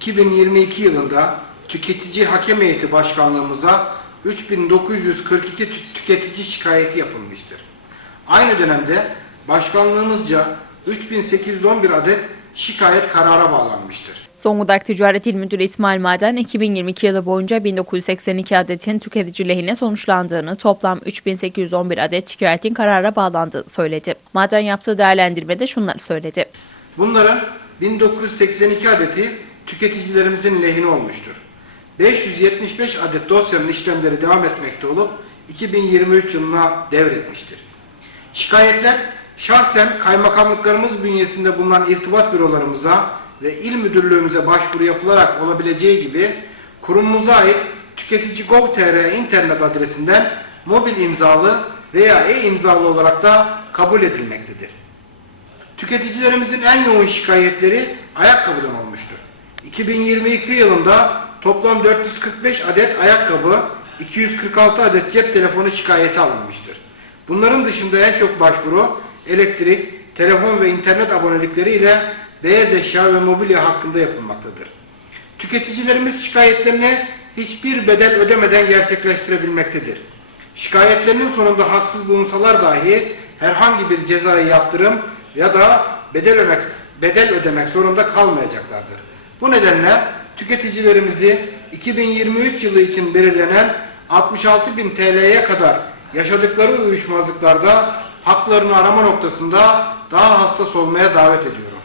2022 yılında Tüketici Hakem Heyeti Başkanlığımıza 3942 tü- tüketici şikayeti yapılmıştır. Aynı dönemde başkanlığımızca 3811 adet şikayet karara bağlanmıştır. Zonguldak Ticaret İl Müdürü İsmail Maden, 2022 yılı boyunca 1982 adetin tüketici lehine sonuçlandığını, toplam 3811 adet şikayetin karara bağlandığını söyledi. Maden yaptığı değerlendirmede şunları söyledi. Bunların 1982 adeti tüketicilerimizin lehine olmuştur. 575 adet dosyanın işlemleri devam etmekte olup 2023 yılına devretmiştir. Şikayetler şahsen kaymakamlıklarımız bünyesinde bulunan irtibat bürolarımıza ve il müdürlüğümüze başvuru yapılarak olabileceği gibi kurumumuza ait tüketici.gov.tr internet adresinden mobil imzalı veya e-imzalı olarak da kabul edilmektedir. Tüketicilerimizin en yoğun şikayetleri ayakkabıdan olmuştur. 2022 yılında toplam 445 adet ayakkabı, 246 adet cep telefonu şikayeti alınmıştır. Bunların dışında en çok başvuru elektrik, telefon ve internet abonelikleri ile beyaz eşya ve mobilya hakkında yapılmaktadır. Tüketicilerimiz şikayetlerini hiçbir bedel ödemeden gerçekleştirebilmektedir. Şikayetlerinin sonunda haksız bulunsalar dahi herhangi bir cezai yaptırım ya da bedel ödemek, bedel ödemek zorunda kalmayacaklardır. Bu nedenle tüketicilerimizi 2023 yılı için belirlenen 66.000 TL'ye kadar yaşadıkları uyuşmazlıklarda haklarını arama noktasında daha hassas olmaya davet ediyorum.